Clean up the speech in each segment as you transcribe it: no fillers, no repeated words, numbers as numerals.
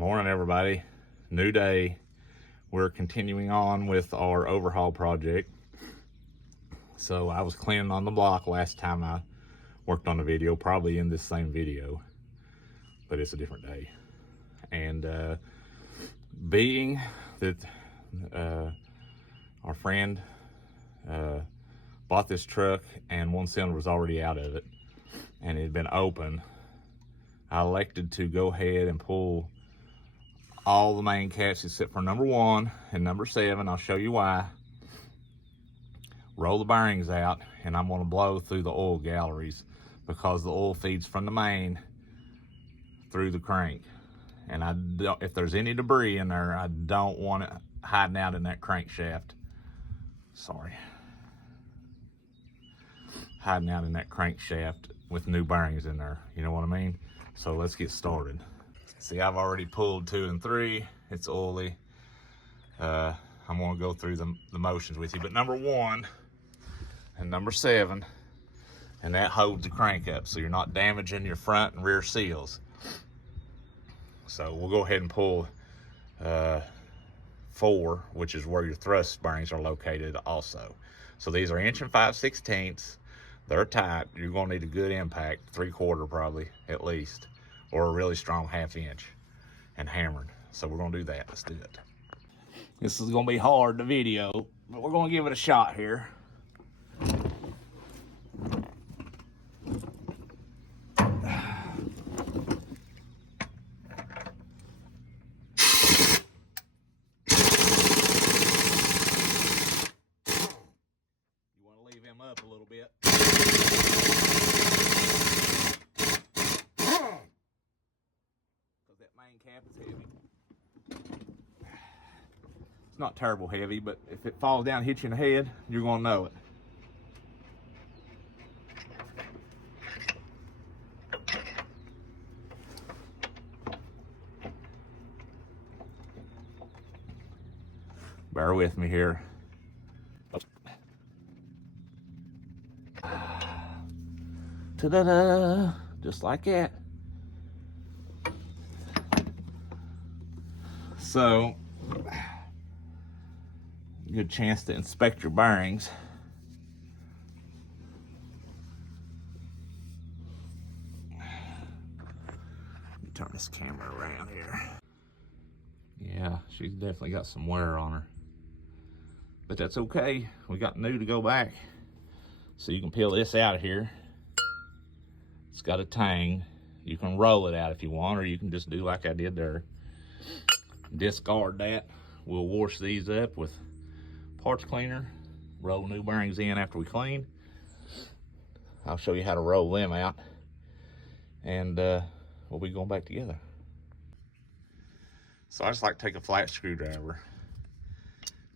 Morning, everybody. New day. We're continuing on with our overhaul project. So I was cleaning on the block last time I worked on the video, probably in this same video, but it's a different day. And being that our friend bought this truck and one cylinder was already out of it and it had been open, I elected to go ahead and pull all the main caps except for number 1 and number 7. I'll show you why. Roll the bearings out, and I'm going to blow through the oil galleries because the oil feeds from the main through the crank, and if there's any debris in there, I don't want it hiding out in that crankshaft. Hiding out in that crankshaft with new bearings in there, you know what I mean? So let's get started. See, I've already pulled 2 and 3. It's oily. I'm going to go through the motions with you. But number 1 and number 7, and that holds the crank up so you're not damaging your front and rear seals. So we'll go ahead and pull 4, which is where your thrust bearings are located also. So these are 1 5/16". They're tight. You're going to need a good impact, 3/4 probably at least, or a really strong 1/2 inch and hammered. So we're gonna do that. Let's do it. This is gonna be hard to video, but we're gonna give it a shot here. You wanna leave him up a little bit. That main cap is heavy. It's not terrible heavy, but if it falls down and hits you in the head, you're gonna know it. Bear with me here. Ta-da-da! Just like that. So, good chance to inspect your bearings. Let me turn this camera around here. Yeah, she's definitely got some wear on her. But that's okay. We got new to go back. So you can peel this out of here. It's got a tang. You can roll it out if you want, or you can just do like I did there. Discard that. We'll wash these up with parts cleaner, roll new bearings in after we clean. I'll show you how to roll them out, and we'll be going back together. So I just like to take a flat screwdriver,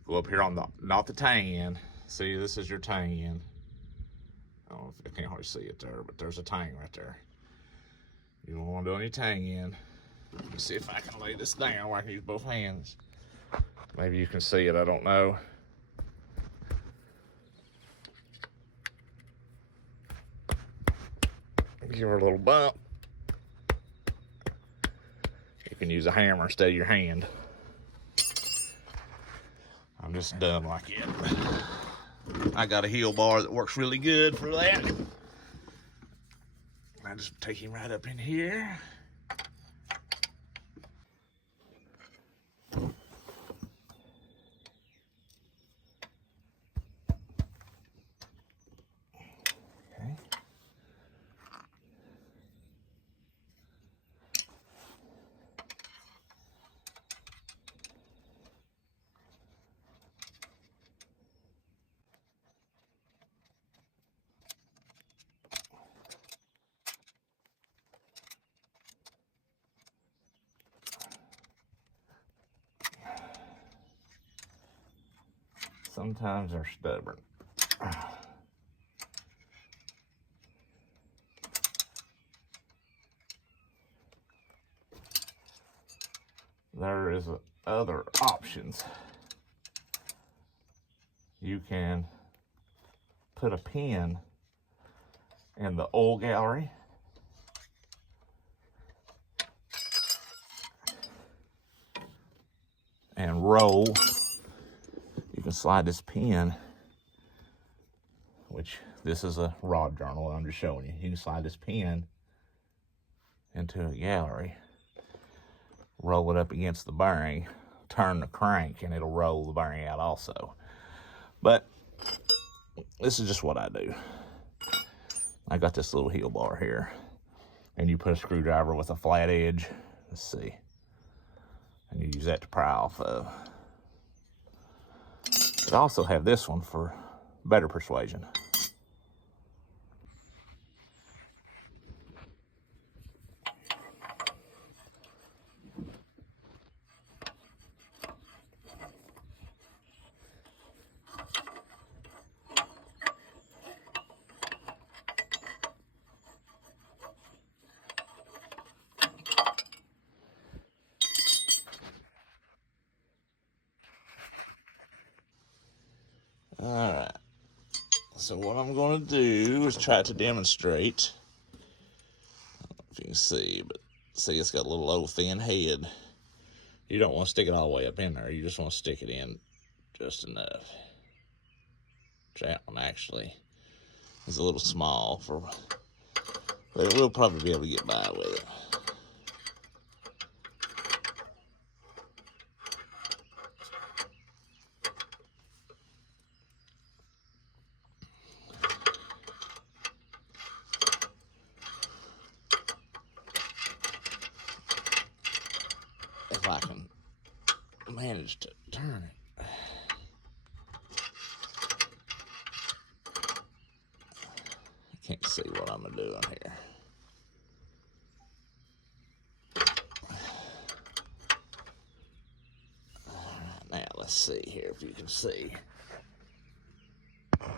go up here on the, not the tang end. See, this is your tang end. I don't know if I can't hardly see it there, but there's a tang right there. You don't want to do any tang end. Let me see if I can lay this down where I can use both hands. Maybe you can see it, I don't know. Give her a little bump. You can use a hammer instead of your hand. I'm just done like it. I got a heel bar that works really good for that. I just take him right up in here. Sometimes they're stubborn. There is other options. You can put a pin in the oil gallery and roll. You can slide this pin, which this is a rod journal I'm just showing you. You can slide this pin into a gallery, roll it up against the bearing, turn the crank, and it'll roll the bearing out also. But this is just what I do. I got this little heel bar here, and you put a screwdriver with a flat edge. Let's see. And you use that to pry off of. But I also have this one for better persuasion. All right, so what I'm going to do is try to demonstrate. I don't know if you can see, but see it's got a little old thin head. You don't want to stick it all the way up in there. You just want to stick it in just enough. That one actually is a little small, but we'll probably be able to get by with it. If I can manage to turn it. I can't see what I'm doing here. All right, now let's see here if you can see.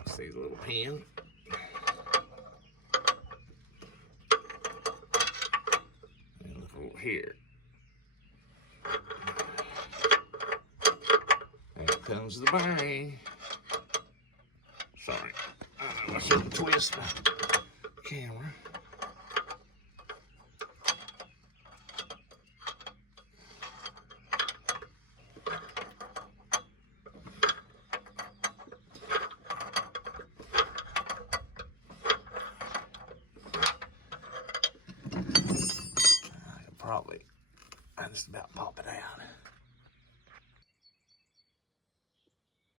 See the little pin? And look over here. There comes the bearing. Sorry, I shouldn't twist the camera. I just about pop it out.